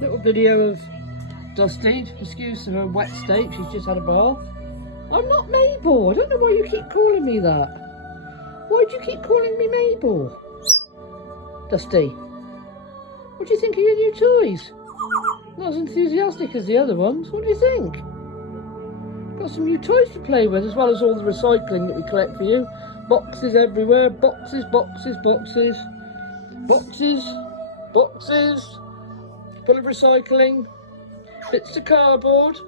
Little video of Dusty. Excuse her wet state, she's just had a bath. I'm not Mabel. I don't know why you keep calling me that. Why do you keep calling me Mabel? Dusty, what do you think of your new toys? Not as enthusiastic as the other ones. What do you think? Got some new toys to play with, as well as all the recycling that we collect for you. Boxes everywhere. Boxes, boxes, boxes. Boxes, boxes. Full of recycling. Bits of cardboard.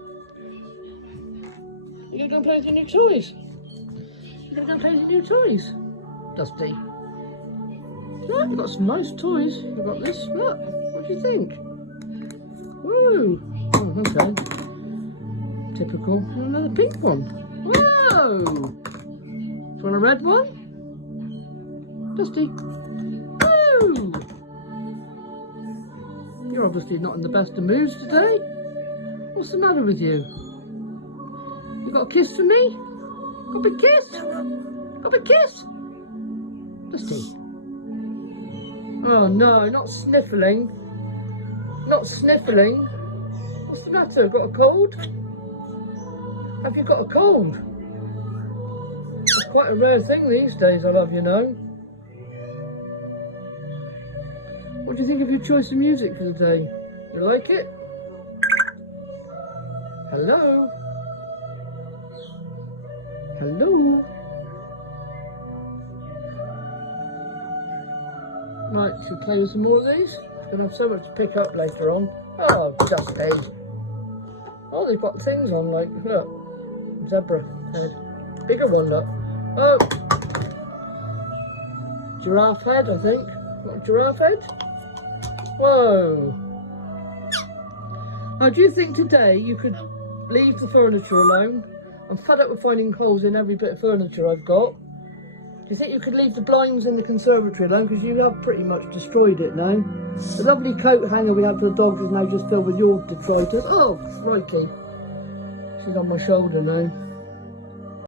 You're going to go and play with your new toys? You're going to go and play with your new toys? Dusty. Look, you've got some nice toys. You've got this. Look. What do you think? Woo. Oh, okay. Typical. And another pink one. Whoa. Do you want a red one? Dusty. Woo. You're obviously not in the best of moods today. What's the matter with you? You got a kiss for me? Got a big kiss? Got a big kiss? Dusty. Oh no, not sniffling. Not sniffling. What's the matter? Got a cold? Have you got a cold? It's quite a rare thing these days, I love, you know. What do you think of your choice of music for the day? You like it? Hello? Hello? Right, should we play with some more of these? We're going to have so much to pick up later on. Oh, just aid. Oh, they've got things on, like, look. Zebra head. Bigger one, look. Oh! Giraffe head, I think. Got a giraffe head? Whoa! Now, do you think today you could leave the furniture alone? I'm fed up with finding holes in every bit of furniture I've got. Do you think you could leave the blinds in the conservatory alone? Because you have pretty much destroyed it now. The lovely coat hanger we had for the dogs is now just filled with your detritus. Oh, crikey. She's on my shoulder now.